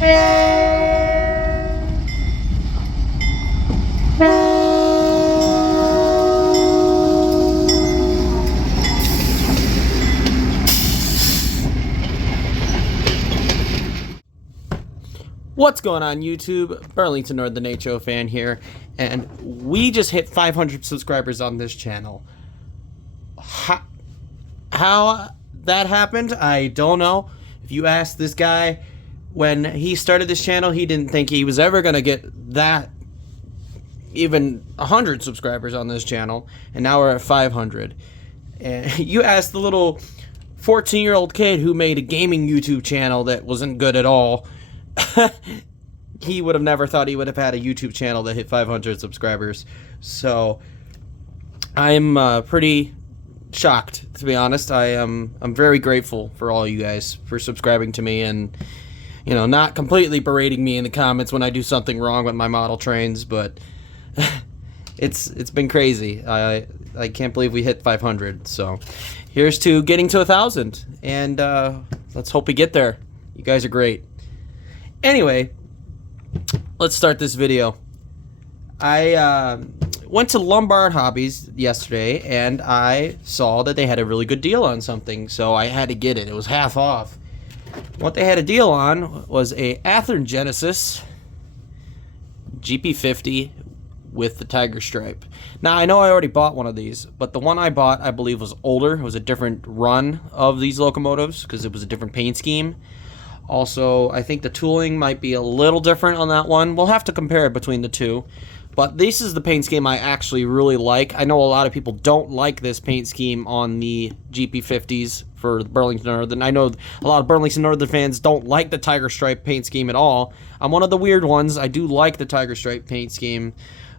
What's going on YouTube? Burlington Northern HO fan here, and we just hit 500 subscribers on this channel. How that happened, I don't know. If you ask this guy, when he started this channel, he didn't think he was ever gonna get that, even 100 subscribers on this channel, and now we're at 500. And you ask the little 14-year-old kid who made a gaming YouTube channel that wasn't good at all, he would have never thought he would have had a YouTube channel that hit 500 subscribers. So I'm pretty shocked, to be honest. I'm very grateful for all you guys for subscribing to me and, you know, not completely berating me in the comments when I do something wrong with my model trains, but it's been crazy. I can't believe we hit 500. So here's to getting to 1,000, and let's hope we get there. You guys are great. Anyway, let's start this video. I went to Lombard Hobbies yesterday, and I saw that they had a really good deal on something, so I had to get it. It was half off. What they had a deal on was a Atheran Genesis GP50 with the tiger stripe. Now, I know I already bought one of these, but the one I bought, I believe, was older. It was a different run of these locomotives because it was a different paint scheme. Also, I think the tooling might be a little different on that one. We'll have to compare it between the two. But this is the paint scheme I actually really like. I know a lot of people don't like this paint scheme on the GP50s for Burlington Northern. I know a lot of Burlington Northern fans don't like the tiger stripe paint scheme at all. I'm one of the weird ones. I do like the tiger stripe paint scheme.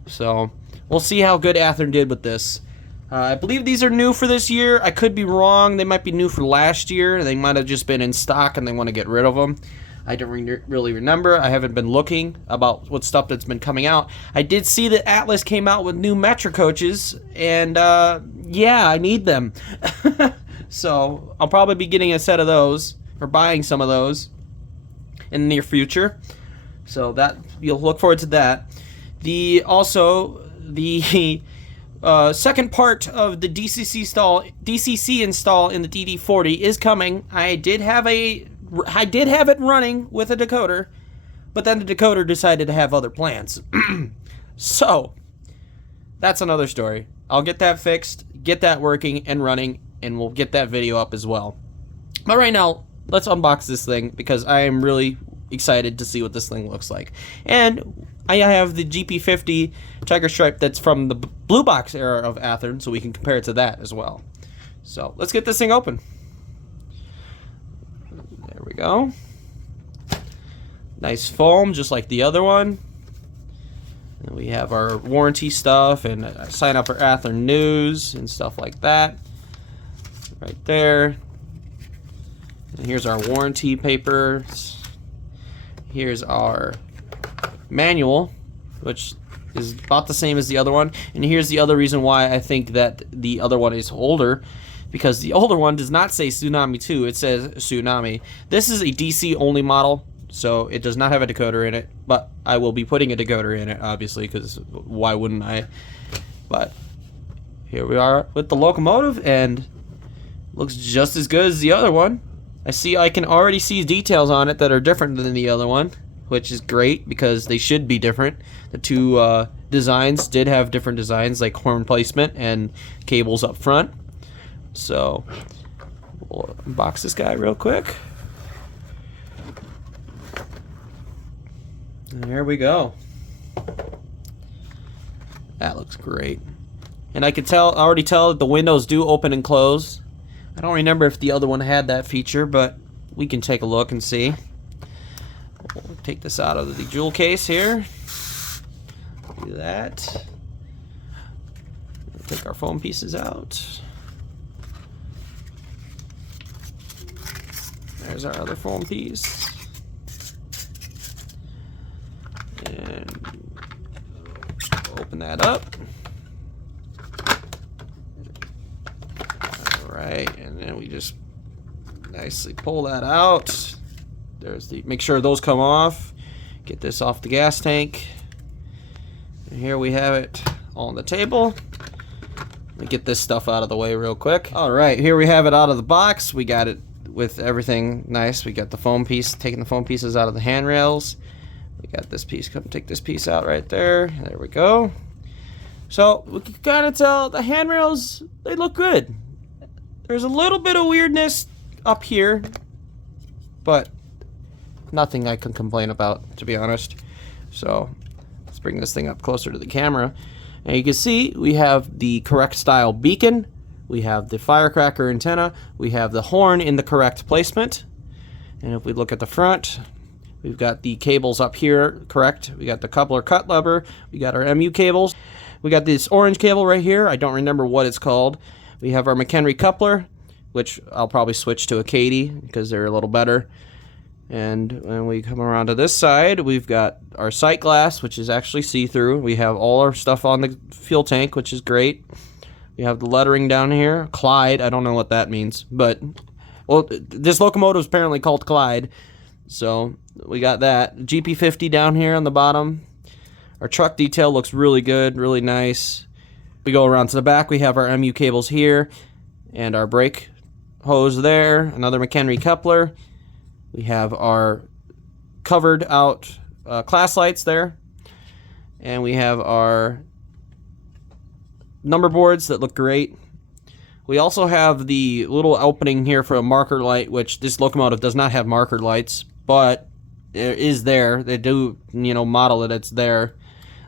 So we'll see how good Atheran did with this. I believe these are new for this year. I could be wrong. They might be new for last year. They might have just been in stock and they want to get rid of them. I don't really remember. I haven't been looking about what stuff that's been coming out. I did see that Atlas came out with new Metro coaches, and yeah, I need them. So I'll probably be getting a set of those, or buying some of those in the near future. So that you'll look forward to that. The second part of the DCC install in the DD40 is coming. I did have it running with a decoder, but then the decoder decided to have other plans. So that's another story. I'll get that fixed, get that working and running, and we'll get that video up as well. But right now, let's unbox this thing because I am really excited to see what this thing looks like. And I have the GP50 tiger stripe that's from the blue box era of Atheran, so we can compare it to that as well. So let's get this thing open. There we go. Nice foam, just like the other one. And we have our warranty stuff and sign up for Atheran news and stuff like that. Right there. And here's our warranty papers. Here's our manual, which is about the same as the other one, and here's the other reason why I think that the other one is older, because the older one does not say Tsunami 2, it says Tsunami. This is a DC only model, so it does not have a decoder in it, but I will be putting a decoder in it, obviously, because why wouldn't I? But here we are with the locomotive, and looks just as good as the other one. I can already see details on it that are different than the other one, which is great because they should be different. The two designs did have different designs, like horn placement and cables up front. So we'll unbox this guy real quick. And there we go. That looks great. And I could already tell that the windows do open and close. I don't remember if the other one had that feature, but we can take a look and see. We'll take this out of the jewel case here. Do that. Take our foam pieces out. There's our other foam piece. And open that up. Alright, and then we just nicely pull that out. There's the, make sure those come off. Get this off the gas tank. And here we have it all on the table. Let me get this stuff out of the way real quick. All right, here we have it out of the box. We got it with everything nice. We got the foam piece, taking the foam pieces out of the handrails. We got this piece, come take this piece out right there. There we go. So we can kind of tell the handrails, they look good. There's a little bit of weirdness up here, but nothing I can complain about, to be honest. So let's bring this thing up closer to the camera. And you can see we have the correct style beacon. We have the firecracker antenna. We have the horn in the correct placement. And if we look at the front, we've got the cables up here, correct. We got the coupler cut lever. We got our MU cables. We got this orange cable right here. I don't remember what it's called. We have our McHenry coupler, which I'll probably switch to a Katy because they're a little better. And when we come around to this side, we've got our sight glass, which is actually see-through. We have all our stuff on the fuel tank, which is great. We have the lettering down here, Clyde. I don't know what that means, but well, this locomotive is apparently called Clyde. So we got that. GP50 down here on the bottom. Our truck detail looks really good, really nice. We go around to the back. We have our MU cables here and our brake hose there. Another McHenry coupler. We have our covered out class lights there. And we have our number boards that look great. We also have the little opening here for a marker light, which this locomotive does not have marker lights, but it is there. They do, you know, model it. It's there.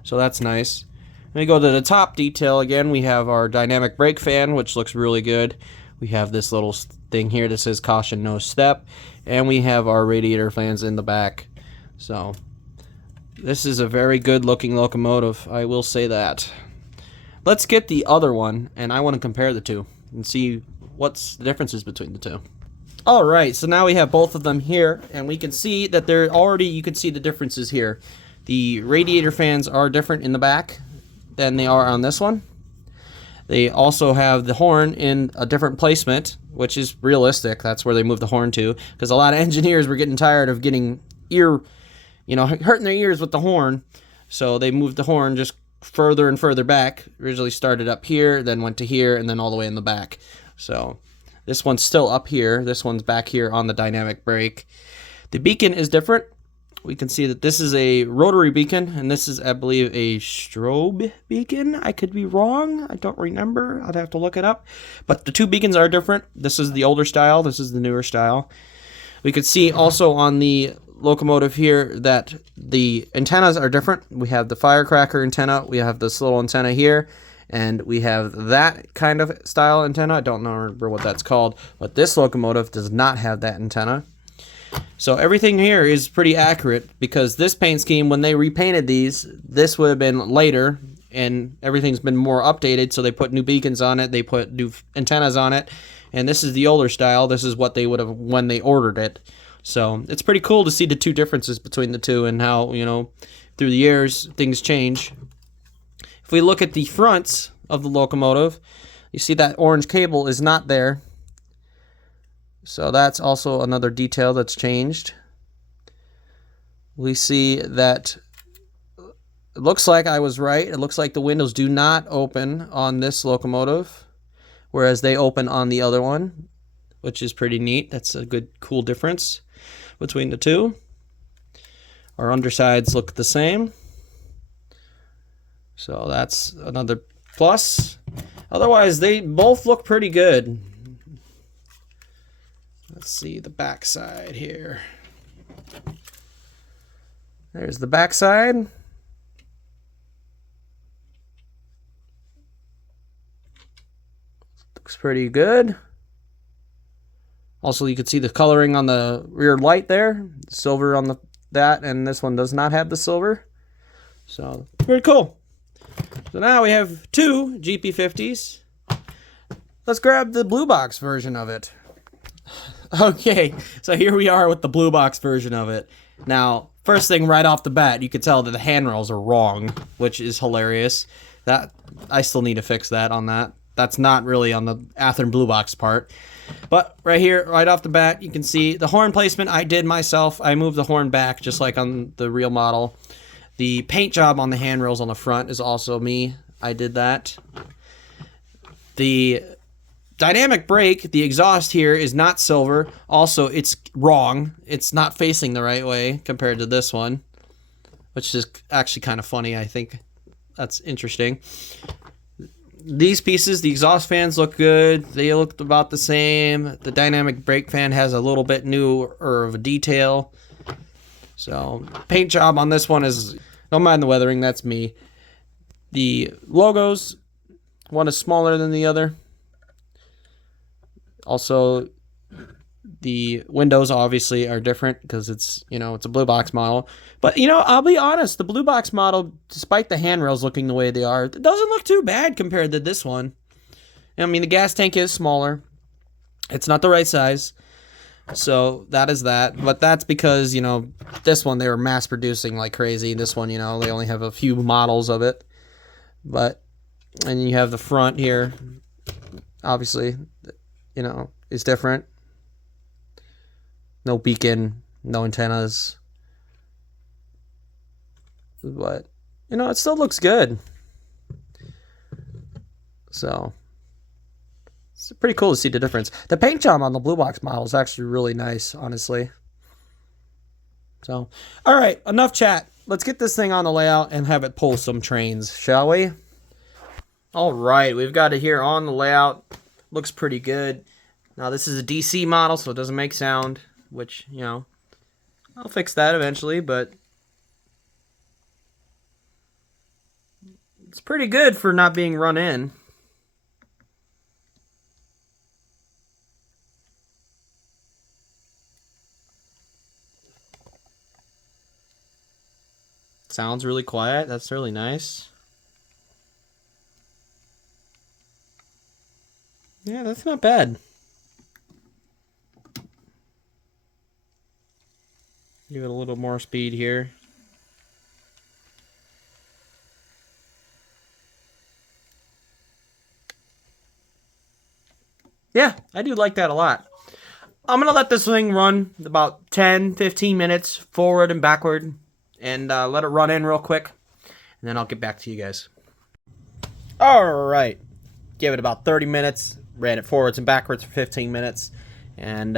So that's nice. When we go to the top detail again, we have our dynamic brake fan, which looks really good. We have this little thing here that says caution no step, and we have our radiator fans in the back. So this is a very good looking locomotive, I will say that. Let's get the other one, and I want to compare the two and see what's the differences between the two. Alright, so now we have both of them here, and we can see that they're already, you can see the differences here. The radiator fans are different in the back than they are on this one. They also have the horn in a different placement, which is realistic. That's where they moved the horn to, because a lot of engineers were getting tired of getting hurting their ears with the horn. So they moved the horn just further and further back. Originally started up here, then went to here, and then all the way in the back. So this one's still up here. This one's back here on the dynamic brake. The beacon is different. We can see that this is a rotary beacon, and this is, I believe, a strobe beacon. I could be wrong. I don't remember. I'd have to look it up. But the two beacons are different. This is the older style. This is the newer style. We could see also on the locomotive here that the antennas are different. We have the firecracker antenna. We have this little antenna here. And we have that kind of style antenna. I don't remember what that's called. But this locomotive does not have that antenna. So everything here is pretty accurate, because this paint scheme, when they repainted these, this would have been later, and everything's been more updated, so they put new beacons on it, they put new antennas on it, and this is the older style. This is what they would have when they ordered it. So it's pretty cool to see the two differences between the two and how, you know, through the years, things change. If we look at the fronts of the locomotive, you see that orange cable is not there. So that's also another detail that's changed. We see that it looks like I was right. It looks like the windows do not open on this locomotive, whereas they open on the other one, which is pretty neat. That's a good, cool difference between the two. Our undersides look the same. So that's another plus. Otherwise, they both look pretty good. Let's see the back side here. There's the back side. Looks pretty good. Also, you can see the coloring on the rear light there. Silver on that, and this one does not have the silver. So, very cool. So now we have two GP50s. Let's grab the blue box version of it. Okay, so here we are with the blue box version of it. Now, first thing right off the bat, you can tell that the handrails are wrong, which is hilarious. That I still need to fix that on that. that's not really on the Atheran Blue Box part. But right here, right off the bat, you can see the horn placement I did myself. I moved the horn back just like on the real model. The paint job on the handrails on the front is also me. I did that. The dynamic brake, the exhaust here is not silver. Also, it's wrong. It's not facing the right way compared to this one, which is actually kind of funny. I think that's interesting. These pieces, the exhaust fans look good. They look about the same. The dynamic brake fan has a little bit newer of a detail. So, paint job on this one is, don't mind the weathering, that's me. The logos, one is smaller than the other. Also, the windows obviously are different because it's, you know, it's a blue box model. But, you know, I'll be honest, the blue box model, despite the handrails looking the way they are, it doesn't look too bad compared to this one. I mean, the gas tank is smaller. It's not the right size. So that is that. But that's because, you know, this one they were mass producing like crazy. This one, you know, they only have a few models of it. But, and you have the front here, obviously, you know, is different. No beacon, no antennas. But, you know, it still looks good. So, it's pretty cool to see the difference. The paint job on the blue box model is actually really nice, honestly. So, all right, enough chat. Let's get this thing on the layout and have it pull some trains, shall we? All right, we've got it here on the layout. Looks pretty good. Now, this is a DC model, so it doesn't make sound, which, you know, I'll fix that eventually, but it's pretty good for not being run in. Sounds really quiet. That's really nice. Yeah, that's not bad. Give it a little more speed here. Yeah, I do like that a lot. I'm going to let this thing run about 10-15 minutes forward and backward and let it run in real quick. And then I'll get back to you guys. Alright. Give it about 30 minutes. Ran it forwards and backwards for 15 minutes. And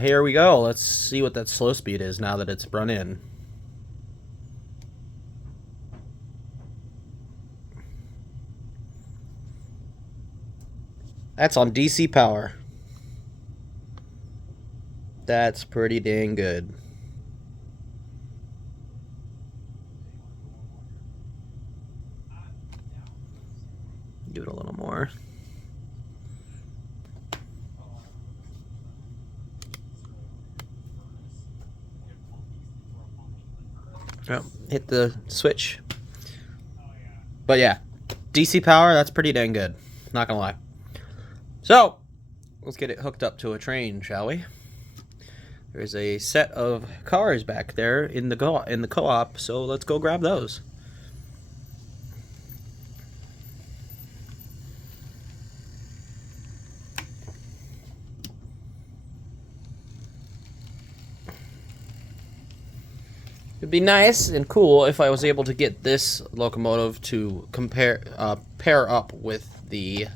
here we go. Let's see what that slow speed is now that it's run in. That's on DC power. That's pretty dang good. Give it a little more. Oh, hit the switch. But yeah, DC power, that's pretty dang good. Not gonna lie. So, let's get it hooked up to a train, shall we? There's a set of cars back there in the co-op, so let's go grab those. It'd be nice and cool if I was able to get this locomotive to pair up with the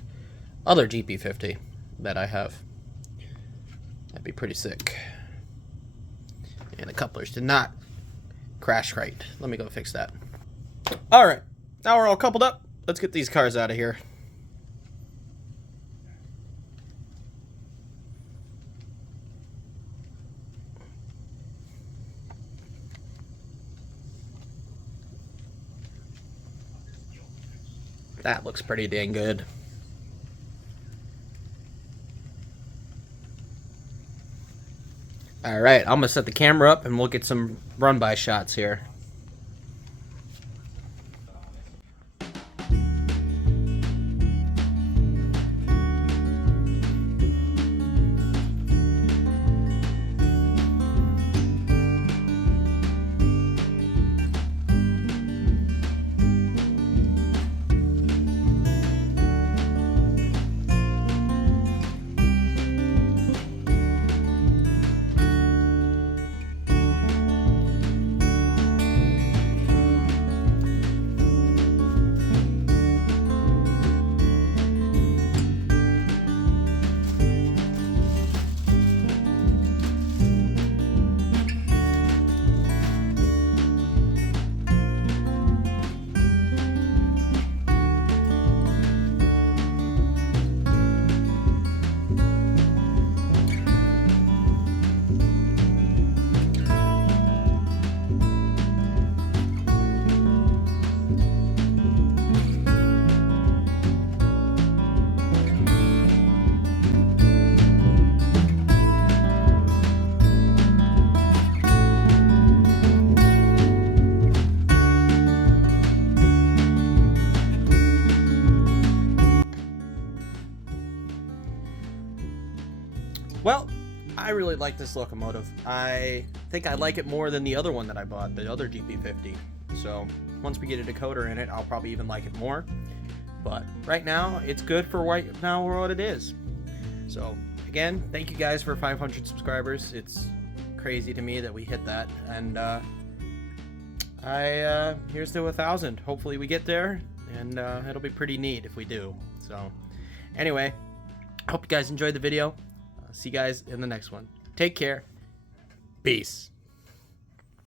other GP50 that I have. That'd be pretty sick. And the couplers did not crash right. Let me go fix that. Alright, now we're all coupled up. Let's get these cars out of here. That looks pretty dang good. Alright, I'm going to set the camera up and we'll get some run-by shots here. I really like this locomotive. I think I like it more than the other one that I bought, the other GP50. So once we get a decoder in it, I'll probably even like it more. But right now, it's good for what it is. So again, thank you guys for 500 subscribers. It's crazy to me that we hit that, and here's to 1,000. Hopefully we get there, and it'll be pretty neat if we do. So anyway, hope you guys enjoyed the video. See you guys in the next one. Take care. Peace.